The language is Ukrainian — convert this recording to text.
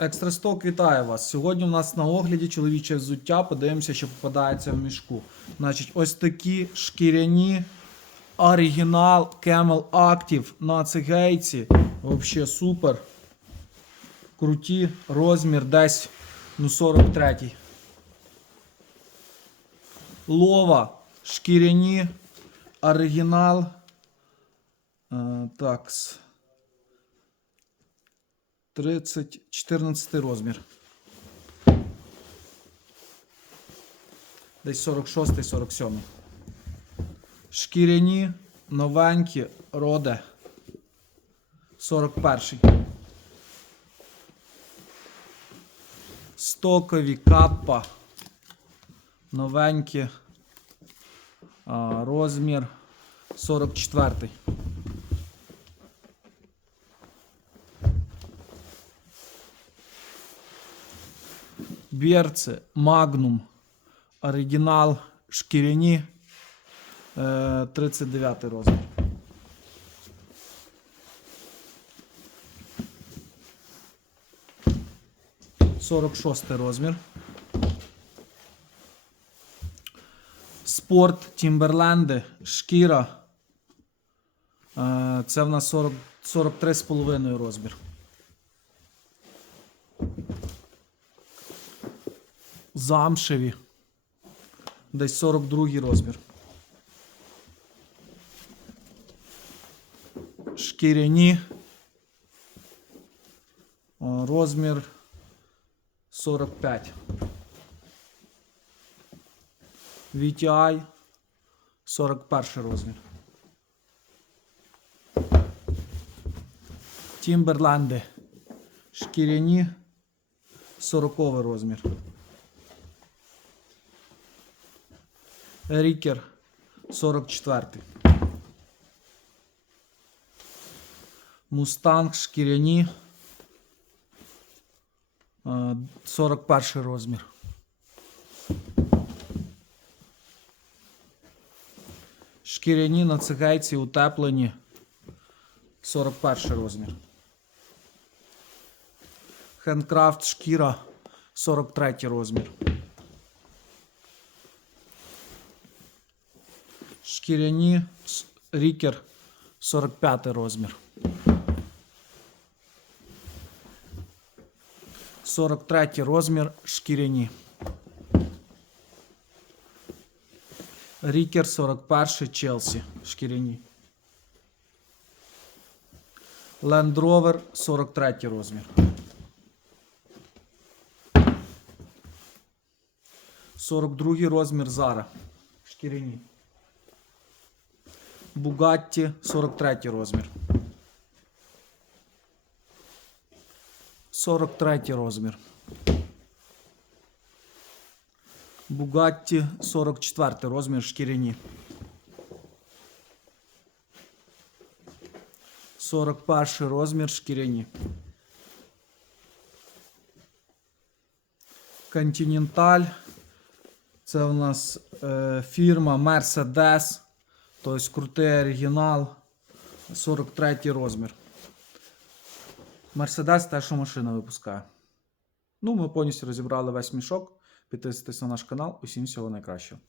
Екстрасток вітає вас. Сьогодні у нас на огляді чоловіче взуття. Подивимося, що попадається в мішку. Значить, ось такі шкіряні оригінал Camel Active на цигейці. Взагалі супер. Круті. Розмір десь ну 43. Лова. Шкіряні. Оригінал. Е, такс. 30, 14 розмір. Десь 46, 47. Шкіряні, новенькі, роде. 41. Стокові каппа. Новенькі. Розмір 44. Берце, Магнум, оригінал, шкіряні, е, 39 розмір. Сорок шостий розмір. Спорт, Тімберленди, шкіра. Е, Це в нас 43,5 розмір. Замшеві. Десь 42 розмір. Шкіряні. О, Розмір 45. VTI 41 розмір. Тімберленди. Шкіряні 40 розмір. Рікер 44. Мустанг шкіряні. е, 41 розмір. Шкіряні на цигейці утеплені. 41 розмір. Хендкрафт шкіра 43 розмір. Шкіряні рікер 45 розмір. 43 розмір шкіряні. Рікер 41 Челсі шкіряні. Land Rover 43 розмір. Сорок другий розмір Зара. Шкіряні. Бугатті 43 розмір. 43 розмір. Бугатті 44 розмір шкіряні. 41 розмір шкіряні. Континенталь. Це у нас е, фірма Mercedes. Тобто крутий оригінал. 43 розмір. Мерседес те, що машина випускає. Ну, ми повністю розібрали весь мішок. Підписуйтесь на наш канал. Усім всього найкращого.